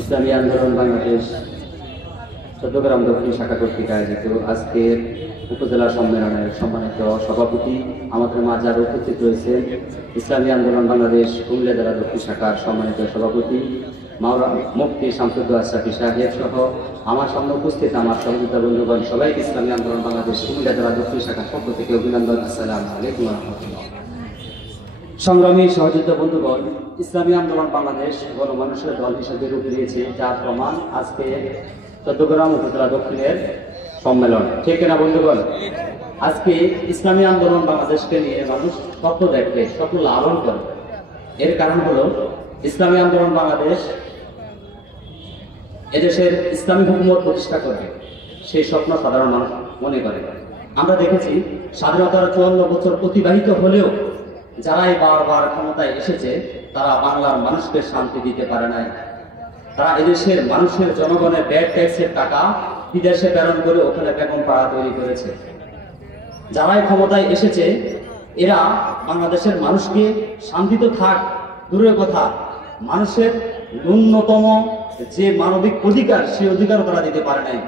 ইসলামী আন্দোলন বাংলাদেশ চট্টগ্রাম দক্ষিণ শাখা কর্তৃক আয়োজিত আজকের উপজেলা সম্মেলনের সম্মানিত সভাপতি আমাদের মাঝে আরও উপস্থিত রয়েছেন ইসলামী আন্দোলন বাংলাদেশ কুমিল্লা জেলা দক্ষিণ শাখার সম্মানিত সভাপতি মুফতি শামসুদ্দৌলা আশরাফী সাহেব সহ আমার সামনে উপস্থিত আমার সহযোগিতা বন্ধুগণ সবাইকে ইসলামী আন্দোলন বাংলাদেশ কুমিল্লা জেলা দক্ষিণ শাখার পক্ষ থেকে অভিনন্দন। আসসালামু আলাইকুম ওয়া রাহমাতুল্লাহ। সংগ্রামী সহযোগিতা বন্ধুগণ, ইসলামী আন্দোলন বাংলাদেশ গণমানুষের দল হিসেবে রূপ দিয়েছে, যার প্রমাণ আজকে চট্টগ্রাম উপজেলা দক্ষিণের সম্মেলন। ঠিক না বন্ধুগণ? আজকে ইসলামী আন্দোলন বাংলাদেশকে নিয়ে মানুষ স্বপ্ন দেখে, স্বপ্ন লালন করে। এর কারণ হলো ইসলামী আন্দোলন বাংলাদেশ এদেশের ইসলামী হুকুমত প্রতিষ্ঠা করবে, সেই স্বপ্ন সাধারণ মানুষ মনে করে। আমরা দেখেছি স্বাধীনতার 54 বছর অতিবাহিত হলেও যারাই বারবার ক্ষমতায় এসেছে তারা বাংলার মানুষকে শান্তি দিতে পারে নাই। তারা এদেশের মানুষের জনগণের ব্যাড ট্যাক্সের টাকা বিদেশে প্রেরণ করে ওখানে বেগম পাড়া তৈরি করেছে। যারাই ক্ষমতায় এসেছে এরা বাংলাদেশের মানুষকে শান্তি তো থাক দূরের কথা, মানুষের ন্যূনতম যে মানবিক অধিকার সেই অধিকারও তারা দিতে পারে নাই।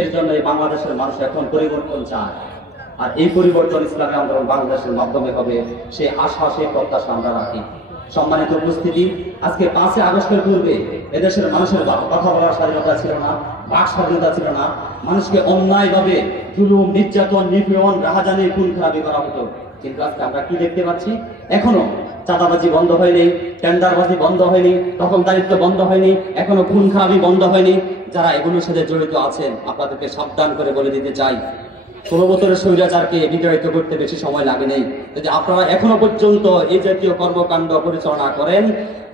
এর জন্য এই বাংলাদেশের মানুষ এখন পরিবর্তন চায়, আর এই পরিবর্তন ইসলামী আন্দোলন বাংলাদেশের মাধ্যমে হবে, সেই আশা সেই প্রত্যাশা আমরা রাখি। সম্মানিত উপস্থিতি, আজকে 5 আগস্টের পূর্বে এদেশের মানুষের কথা বলার স্বাধীনতা ছিল না, বাক স্বাধীনতা ছিল না। মানুষকে অন্যায়ভাবে জুলুম, নির্যাতন, নিপীড়ন, রাহাজানি, খুন খারাপি করা হতো। কিন্তু আজকে আমরা কি দেখতে পাচ্ছি? এখনো চাঁদাবাজি বন্ধ হয়নি, টেন্ডারবাজি বন্ধ হয়নি, দখলদারিত্ব বন্ধ হয়নি, এখনো খুন খারাপি বন্ধ হয়নি। যারা এগুলোর সাথে জড়িত আছেন আপনাদেরকে সাবধান করে বলে দিতে চাই, 16 বছরের স্বৈরাচারকে বিতাড়িত করতে বেশি সময় লাগে নেই। যদি আপনারা এখনো পর্যন্ত এই জাতীয় কর্মকাণ্ড পরিচালনা করেন,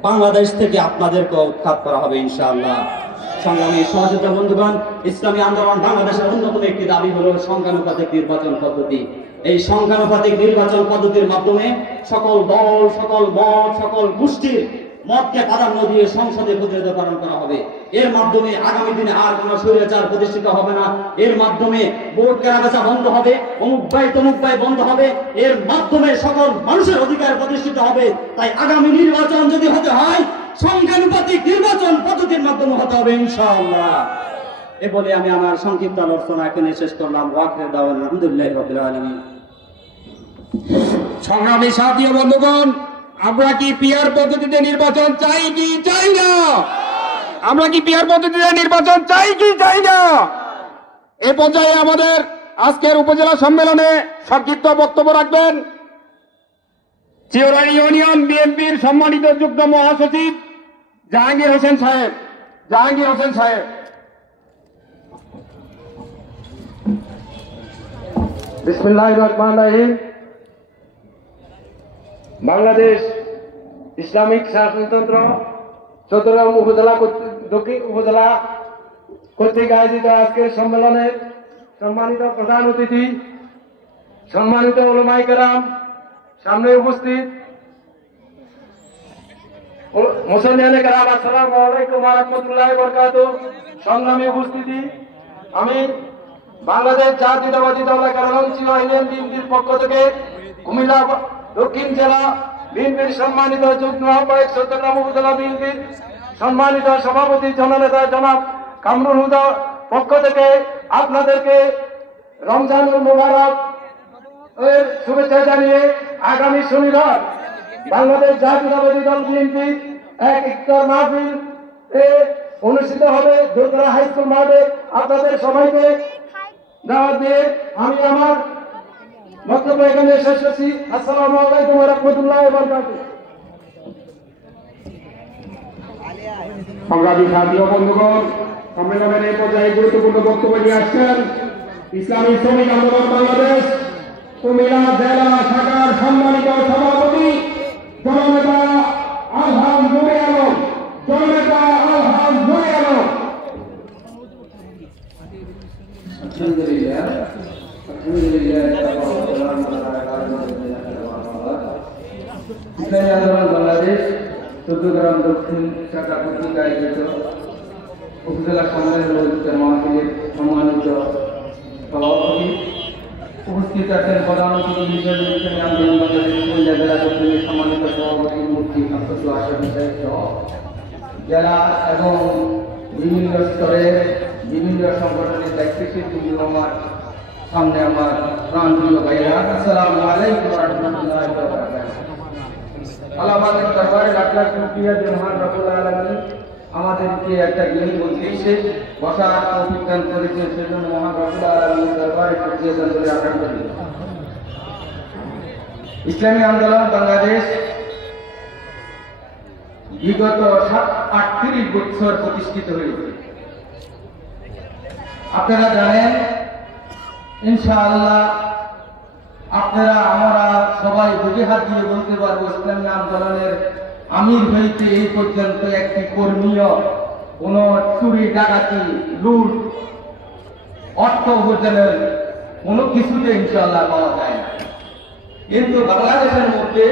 বাংলাদেশ থেকে আপনাদেরকে উৎখাত করা হবে ইনশাআল্লাহ। সংগ্রামী সহযোগিতা বন্ধুগণ, ইসলামী আন্দোলন বাংলাদেশের অন্যতম একটি দাবি হলো সংখ্যানুপাতিক নির্বাচন পদ্ধতি। এই সংখ্যানুপাতিক নির্বাচন পদ্ধতির মাধ্যমে সকল দল, সকল মত, সকল গোষ্ঠীর মতকে প্রাধান্য দিয়ে সংসদে প্রতিনিধিত্বকরণ করা হবে। এর মাধ্যমে আগামী দিনে আর কোন স্বৈরাচার প্রতিষ্ঠিত হবে না। এর মাধ্যমে ভোট কেনাবেচা বন্ধ হবে, অমুক ভাই তমুক ভাই বন্ধ হবে। এর মাধ্যমে সকল মানুষের অধিকার প্রতিষ্ঠিত হবে। তাই আগামী নির্বাচন যদি হতে হয় সংখ্যানুপাতিক নির্বাচন পদ্ধতির মাধ্যমে হতে হবে ইনশাআল্লাহ। এ বলে আমি আমার সংক্ষিপ্ত আলোচনা এখানে শেষ করলাম। ওয়াকির দাওয়ান আলহামদুলিল্লাহি রাব্বিল আলামিন। সংগ্রামী সাথী ও বন্ধুগণ, আমরা কি পিআর পদ্ধতিতে নির্বাচন চাই কি চাই না? আমরা কি পিআর পদ্ধতিতে নির্বাচন চাই কি চাই না? এ পর্যায়ে আমাদের আজকের উপজেলা সম্মেলনে সংক্ষিপ্ত বক্তব্য রাখবেন চিওরানী ইউনিয়ন বিএনপির সম্মানিত যুগ্ম মহাসচিব জাহাঙ্গীর হোসেন সাহেব। জাহাঙ্গীর হোসেন সাহেব। বিসমিল্লাহির রহমানির রহিম। বাংলাদেশ ইসলামিক শাসনতন্ত্র চট্টগ্রাম দক্ষিণ উপজেলা কর্তৃক আয়োজিত আজকের সম্মেলনের সম্মানিত প্রধান অতিথি, সম্মানিত উলামায়ে কেরাম, সামনে উপস্থিত মুসল্লিয়ানে কেরাম, আসসালামু আলাইকুম ওয়া রাহমাতুল্লাহি ওয়া বারাকাতুহু। সংগ্রামী উপস্থিতি, আমি বাংলাদেশ জাতীয়তাবাদী দল 11 নং ইউনিয়ন বিএনপির পক্ষ থেকে কুমিল্লা দক্ষিণ জেলা বিএনপির সম্মানিত যুগ্ম আহ্বায়ক, চট্টগ্রাম উপজেলা বিএনপির সম্মানিত সভাপতি জননেতা জনাব কামরুল হুদার পক্ষ থেকে আপনাদেরকে রমজানুল মুবারক এর শুভেচ্ছা জানিয়ে আগামী শনিবার বাংলাদেশ জাতীয়তাবাদী দল বিএনপি এক ইফতার মাহফিল অনুষ্ঠিত হবে দোতলা হাই স্কুল মাঠে। আপনাদের সবাইকে দাওয়াত দিয়ে আমি আমার বক্তব্য এখানে শেষ করছি। আসসালামু আলাইকুম ওয়া রাহমাতুল্লাহি ওয়া বারাকাতুহু। সংগ্রামী সাথী ও বন্ধুগণ, সম্মেলনের এই পর্যায়ে গুরুত্বপূর্ণ বক্তব্য নিয়ে আসছেন ইসলামী শ্রমিক আন্দোলন বাংলাদেশ কুমিল্লা জেলা শাখার সম্মানিত সভাপতি জননেতা আলহাজ নুরে আলম। জননেতা আলহাজ নুরে আলম। ইসলামী আন্দোলন বাংলাদেশ চট্টগ্রাম দক্ষিণ শাখা কর্তৃক আয়োজিত উপজেলা সম্মেলন মাহফিলের সম্মানিত সভাপতি উপস্থিত আছেন প্রধান অতিথি হিসেবে ইসলামী আন্দোলন বাংলাদেশ কুমিল্লা জেলা কর্তৃপক্ষের সম্মানিত সভাপতি মুফতি আব্দুল আশরাফ সাহেব সহ জেলা এবং বিভিন্ন স্তরের বিভিন্ন সংগঠনের দায়িত্বশীল কিন্তু আমার সামনে আমার প্রাণপ্রিয় ভাইরা, আসসালামু আলাইকুম ওয়া রাহমাতুল্লাহি ওয়া বারাকাতুহু। আল্লাহ পাকের দরবারে লাখ লাখ শুকরিয়া যে মহান রব্বুল আলামিন আমাদেরকে একটা দিন বলতেছে বসার তৌফিক দান করেছে, সেজন্য মহান রব্বুল আলামিনের দরবারে শুকরিয়া দান করে আকাশ করি। ইসলামী আন্দোলন বাংলাদেশ বিগত 38 বছর প্রতিষ্ঠিত হয়েছে। আপনারা জানেন, ইনশাআল্লাহ আপনারা আমরা সবাই বুঝে হাত দিয়ে বলতে পারবো ইসলামী আন্দোলনের আমির হইতে এই পর্যন্ত একটি কর্মীয় কোন চুরি ডাকাতি লুট অর্থ উপার্জনের কোনো কিছুতে ইনশাআল্লাহ পাওয়া যায় না। কিন্তু বাংলাদেশের মধ্যে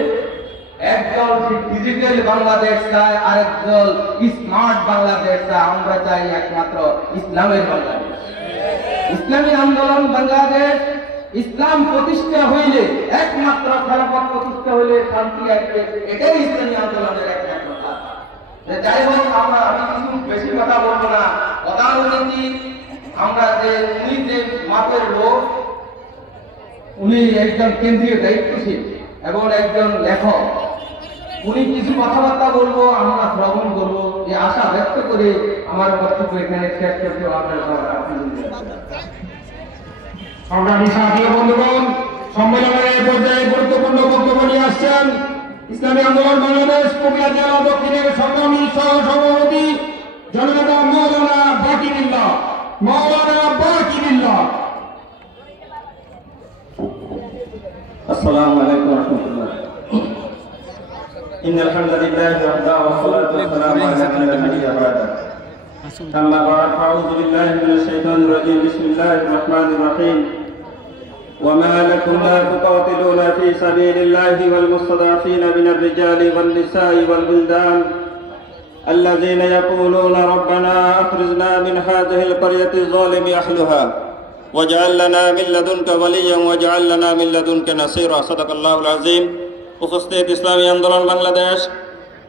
একদল ডিজিটাল বাংলাদেশ চায়, আরেকদল স্মার্ট বাংলাদেশ চায়। আমরা চাই একমাত্র ইসলামের বাংলাদেশ। ইসলামী আন্দোলন বাংলাদেশ, ইসলাম প্রতিষ্ঠা হইলে, একমাত্র খেলাফত প্রতিষ্ঠা হইলে শান্তি আসবে, এটাই ইসলামী আন্দোলনের একমাত্র কাজ। যাই হোক, আমি কিছু বেশি কথা বলবো না। প্রধান অতিথি আমরা উনি যে মাপের লোক, উনি একজন কেন্দ্রীয় দায়িত্বশীল এবং একজন লেখক। উনি কিছু কথাবার্তা বলবো, আমরা শ্রবণ করবো, এই আশা ব্যক্ত করে আমার বক্তব্য এখানে শেষ করতে সংগ্রামী সাথী বন্ধুগণ, সম্মেলনের এই পর্যায়ে গুরুত্বপূর্ণ বক্তব্য নিয়ে আসছেন ইসলামী আন্দোলন বাংলাদেশ কুমিল্লা জেলা দক্ষিণের সংগ্রামী সহ সভাপতি জননেতা মাওলানা বাকিবিল্লাহ। السلام عليكم ورحمة الله. إن الحمد لله وحده والصلاة والسلام على من لا نبي بعده. أما بعد فأعوذ بالله من الشيطان الرجيم. بسم الله الرحمن الرحيم. وما لكم لا تقاتلون في سبيل الله والمستضعفين من الرجال والنساء والولدان الذين يقولون ربنا أخرجنا من هذه القرية الظالم أهلها واجعل لنا من لدنك وليا واجعل لنا من لدنك نصيرا. صدق الله العظيم. উপস্থিত ইসলামী আন্দোলন বাংলাদেশ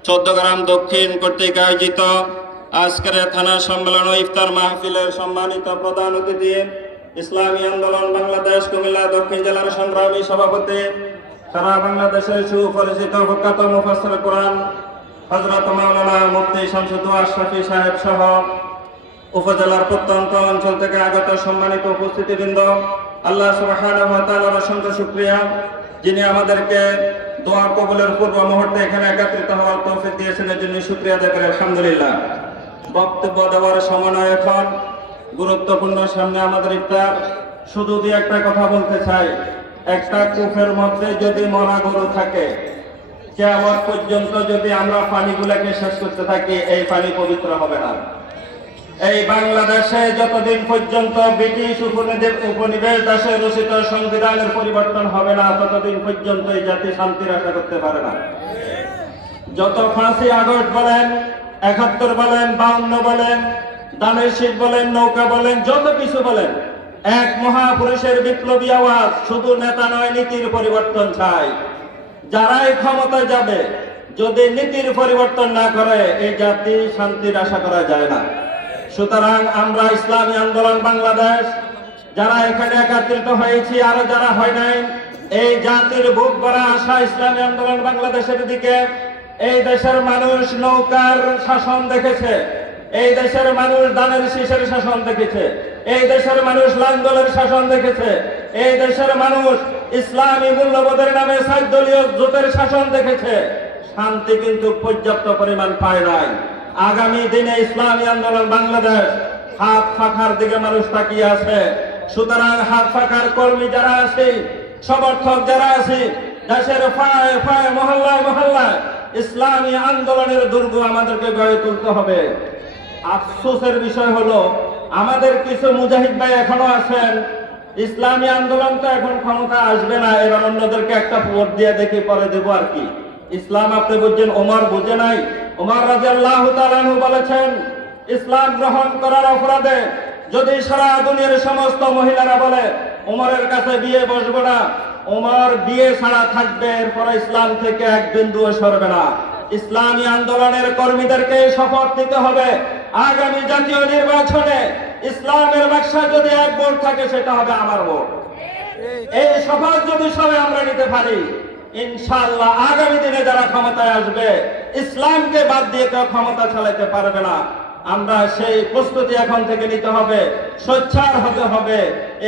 চৌদ্দগ্রাম দক্ষিণ কর্তৃক আয়োজিত আজকের থানা সম্মেলন ও ইফতার মাহফিলের সম্মানিত প্রধান অতিথি ইসলামী আন্দোলন বাংলাদেশ কুমিল্লা দক্ষিণ জেলার সংগ্রামী সভাপতি, সারা বাংলাদেশের সুপরিচিত প্রখ্যাত মুফাসসির কোরআন হযরত মাওলানা মুফতি শামসুদ্দৌলা আশরাফী সাহেব সহ উপজেলার প্রত্যন্ত অঞ্চল থেকে আগত সম্মানিত উপস্থিতিবৃন্দ, আল্লাহ সুবহানাহু ওয়া তাআলার অসংখ্য শুকরিয়া, যিনি আমাদেরকে দোয়া কবুলের পূর্ব মুহূর্তে এখানে একত্রিত হওয়ার তৌফিক দিয়েছেন, এর জন্য শুকরিয়া আদায় করি আলহামদুলিল্লাহ। বক্তব্য দেওয়ার সময় এখন গুরুত্বপূর্ণ, সামনে আমাদের ইফতার। শুধু দুই একটা কথা বলতে চাই। একটা কূপের মধ্যে যদি মরা গরু থাকে, কিয়ামত পর্যন্ত যদি আমরা পানিগুলোকে শেষ করতে থাকি, এই পানি পবিত্র হবে না। এই বাংলাদেশে যতদিন পর্যন্ত ব্রিটিশ উপনিবেশ দেশে রচিত সংবিধানের পরিবর্তন হবে না, ততদিন পর্যন্ত এই জাতি শান্তির আশা করতে পারে না। যত 5ই আগস্ট বলেন, 71 বলেন, 52 বলেন, দানের শীত বলেন, নৌকা বলেন, যত কিছু বলেন, এক মহাপুরুষের বিপ্লবী আওয়াজ। শুধু নেতা নয়, নীতির পরিবর্তন চাই। যারাই ক্ষমতায় যাবে, যদি নীতির পরিবর্তন না করে, এই জাতি শান্তির আশা করা যায় না। সুতরাং আমরা ইসলামী আন্দোলন বাংলাদেশ যারা এখানে একত্রিত হয়েছি, আরো যারা হয় নাই, এই জাতির বুক ভরা আশা ইসলামী আন্দোলন বাংলাদেশের দিকে। এই দেশের মানুষ নৌকার শাসন দেখেছে, এই দেশের মানুষ দানের শীষের শাসন দেখেছে, এই দেশের মানুষ লাঙ্গলের শাসন দেখেছে, এই দেশের মানুষ ইসলামী মূল্যবোধের নামে 7 দলীয় জোটের শাসন দেখেছে। শান্তি কিন্তু পর্যাপ্ত পরিমাণ পায় নাই। আগামী দিনে ইসলামী আন্দোলন বাংলাদেশ হাত ফাঁকার দিকে মানুষ তাকিয়ে আছে। সুতরাং হাত ফাঁকার কর্মী যারা আছে, সমর্থক যারা আছে, দেশের পায়ে পায়ে মহল্লায় মহল্লায় ইসলামী আন্দোলনের দুর্গ আমাদেরকে গড়ে তুলতে হবে। আফসোসের বিষয় হলো, আমাদের কিছু মুজাহিদ ভাই এখনো আছেন, ইসলামী আন্দোলন তো এখন ক্ষমতা আসবে না, এবার অন্যদেরকে একটা ভোট দিয়ে দেখি, পরে দেবো আর কি। ইসলাম আপনি বুঝছেন, ওমর বুঝে নাই। ওমর রাদিয়াল্লাহু তাআলা আনহু বলেছেন, ইসলাম গ্রহণ করার অপরাধে যদি সারা দুনিয়ার সমস্ত মহিলারা বলে ওমরের কাছে বিয়ে বসবো না। ওমর বিয়ে ছাড়া থাকবে, এরপরে ইসলাম থেকে এক বিন্দুও সরবে না। ইসলামী আন্দোলনের কর্মীদেরকে শপথ নিতে হবে, আগামী জাতীয় নির্বাচনে ইসলামের বাক্সা যদি এক ভোট থাকে সেটা হবে আমার ভোট। এই শপথ যদি সবাই আমরা নিতে পারি, ইনশাআল্লাহ আগামী দিনে যারা ক্ষমতায় আসবে, ইসলামকে বাদ দিয়ে কেউ ক্ষমতা চালাতে পারবে না। আমরা সেই প্রস্তুতি এখন থেকে নিতে হবে, সোচ্চার হতে হবে।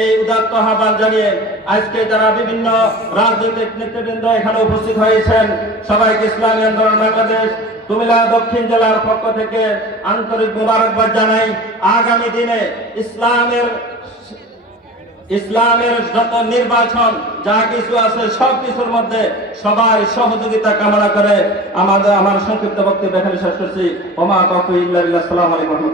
এই উদাত্ত আহ্বান জানিয়ে আজকে যারা বিভিন্ন রাজনৈতিক নেতৃবৃন্দ এখানে উপস্থিত হয়েছেন, সবাইকে ইসলামী আন্দোলন বাংলাদেশ কুমিল্লা দক্ষিণ জেলার পক্ষ থেকে আন্তরিক মোবারকবাদ জানাই। আগামী দিনে ইসলামের যত নির্বাচন যা কিছু আছে সব কিছুর মধ্যে সবার সহযোগিতা কামনা করে আমার সংক্ষিপ্ত বক্তব্য এখানে শেষ করছি। ওমা তাওফীক ইল্লা বিল্লাহ। আসসালামু আলাইকুম।